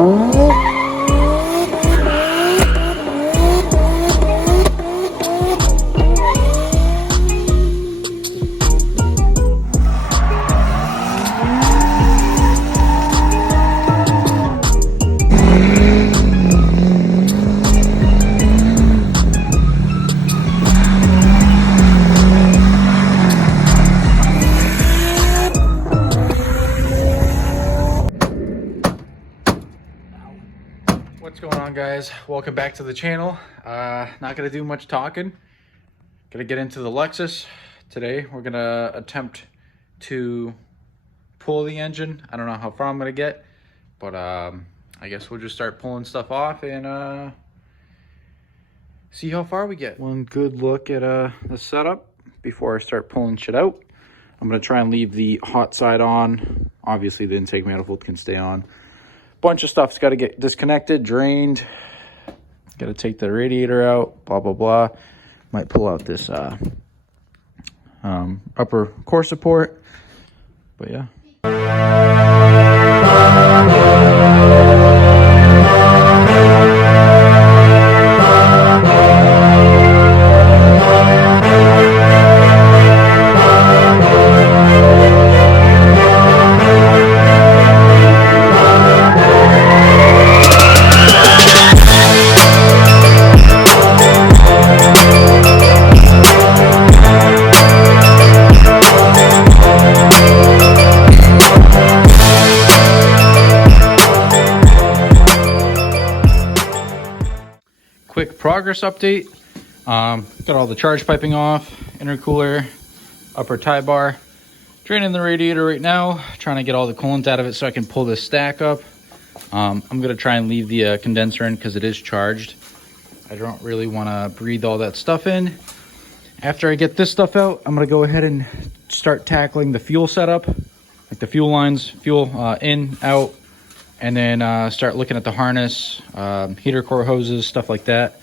What's going on, guys? Welcome back to the channel. Not gonna do much talking. Gonna get into the Lexus today. We're gonna attempt to pull the engine. I don't know how far I'm gonna get, but I guess we'll just start pulling stuff off and see how far we get. One good look at the setup before I start pulling shit out. I'm gonna try and leave the hot side on. Obviously the intake manifold can stay on. Bunch of stuff's got to get disconnected, drained. Got to take the radiator out, blah blah blah. Might pull out this upper core support, but yeah. Quick progress update. Got all the charge piping off, intercooler, upper tie bar, draining the radiator right now, trying to get all the coolant out of it so I can pull this stack up. I'm gonna try and leave the condenser in because it is charged. I don't really want to breathe all that stuff in. After I get this stuff out, I'm gonna go ahead and start tackling the fuel setup, like the fuel lines, fuel in, out, and then start looking at the harness, heater core hoses, stuff like that.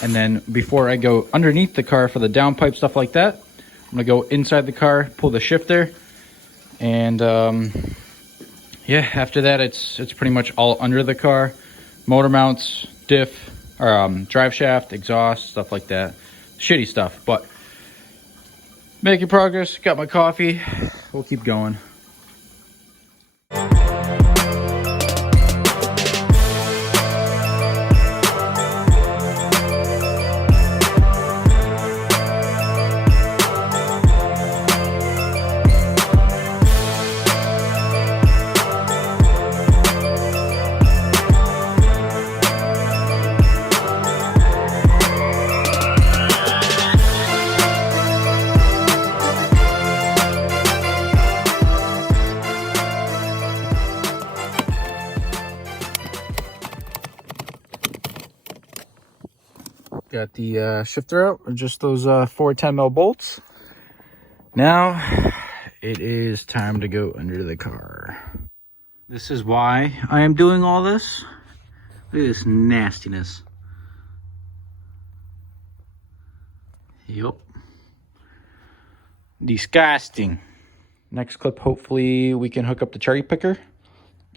And then before I go underneath the car for the downpipe, stuff like that, I'm gonna go inside the car, pull the shifter, and yeah, after that it's pretty much all under the car. Motor mounts, diff, or drive shaft, exhaust, stuff like that. Shitty stuff, but making progress. Got my coffee. We'll keep going. Got the shifter out, just those 410mm bolts. Now it is time to go under the car. This is why I am doing all this. Look at this nastiness. Yup. Disgusting. Next clip, hopefully we can hook up the cherry picker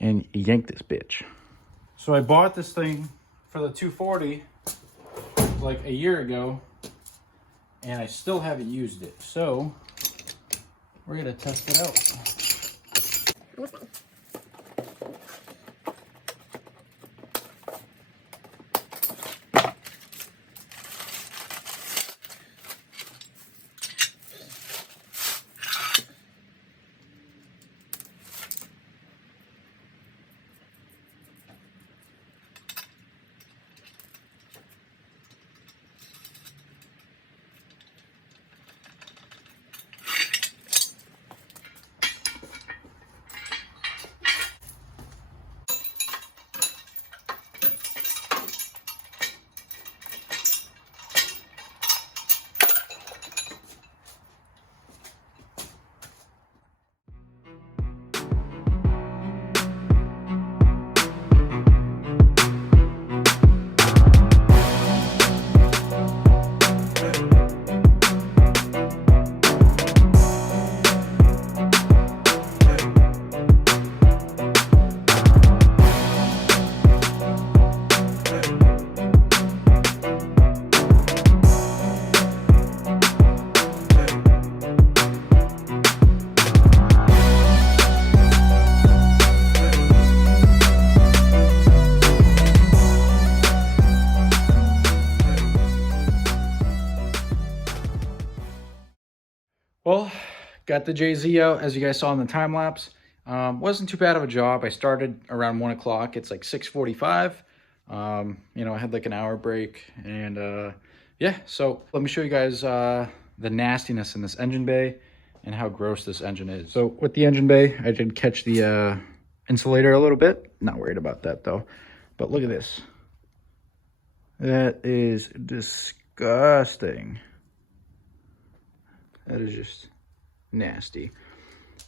and yank this bitch. So I bought this thing for the 240 like a year ago, and I still haven't used it, so we're gonna test it out. got the JZ out, as you guys saw in the time lapse. Wasn't too bad of a job. I started around 1 o'clock. It's like 6:45. You know, I had like an hour break, and yeah, so let me show you guys the nastiness in this engine bay and how gross this engine is. So with the engine bay, I did catch the insulator a little bit. Not worried about that though. But look at this. That is disgusting. That is just nasty.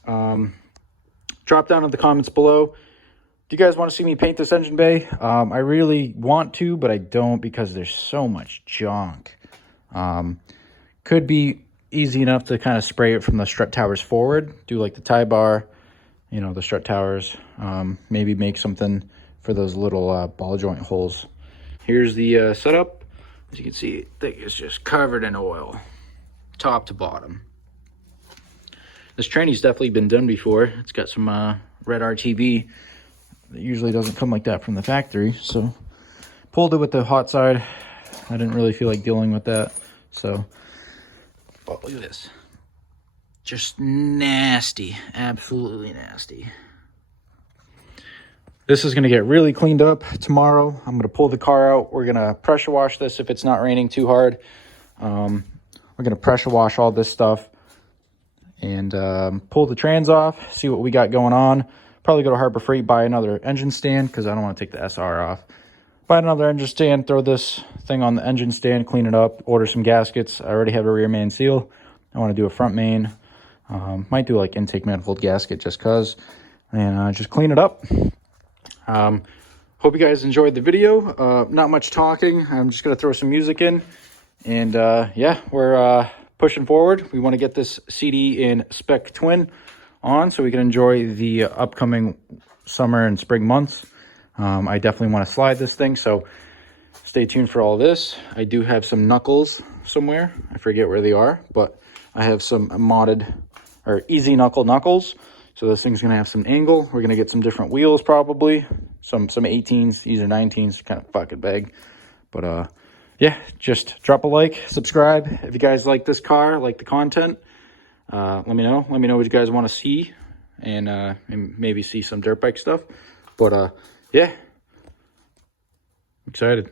Drop down in the comments below. Do you guys want to see me paint this engine bay? I really want to, but I don't because there's so much junk. Could be easy enough to kind of spray it from the strut towers forward. Do like the tie bar, you know, the strut towers. Maybe make something for those little ball joint holes. Here's the setup. As you can see, the thing is just covered in oil, top to bottom. This tranny's definitely been done before. It's got some red RTV. It usually doesn't come like that from the factory, so pulled it with the hot side. I didn't really feel like dealing with that, so oh, look at this. Just nasty, absolutely nasty. This is going to get really cleaned up tomorrow. I'm going to pull the car out. We're going to pressure wash this if it's not raining too hard. We're going to pressure wash all this stuff and pull the trans off, see what we got going on. Probably go to Harbor Freight, buy another engine stand because I don't want to take the SR off. Buy another engine stand, throw this thing on the engine stand, clean it up, order some gaskets. I already have a rear main seal. I want to do a front main. Might do like intake manifold gasket just because. And just clean it up. Hope you guys enjoyed the video. Not much talking. I'm just going to throw some music in. And yeah, we're pushing forward. We want to get this CD in spec twin on so we can enjoy the upcoming summer and spring months. I definitely want to slide this thing, so stay tuned for all this. I do have some knuckles somewhere. I forget where they are, but I have some modded or easy knuckles. So this thing's gonna have some angle. We're gonna get some different wheels probably. Some 18s, these are 19s, kind of fucking bag. But yeah, just drop a like, subscribe. If you guys like this car, like the content, let me know. Let me know what you guys want to see, and maybe see some dirt bike stuff. But yeah, excited.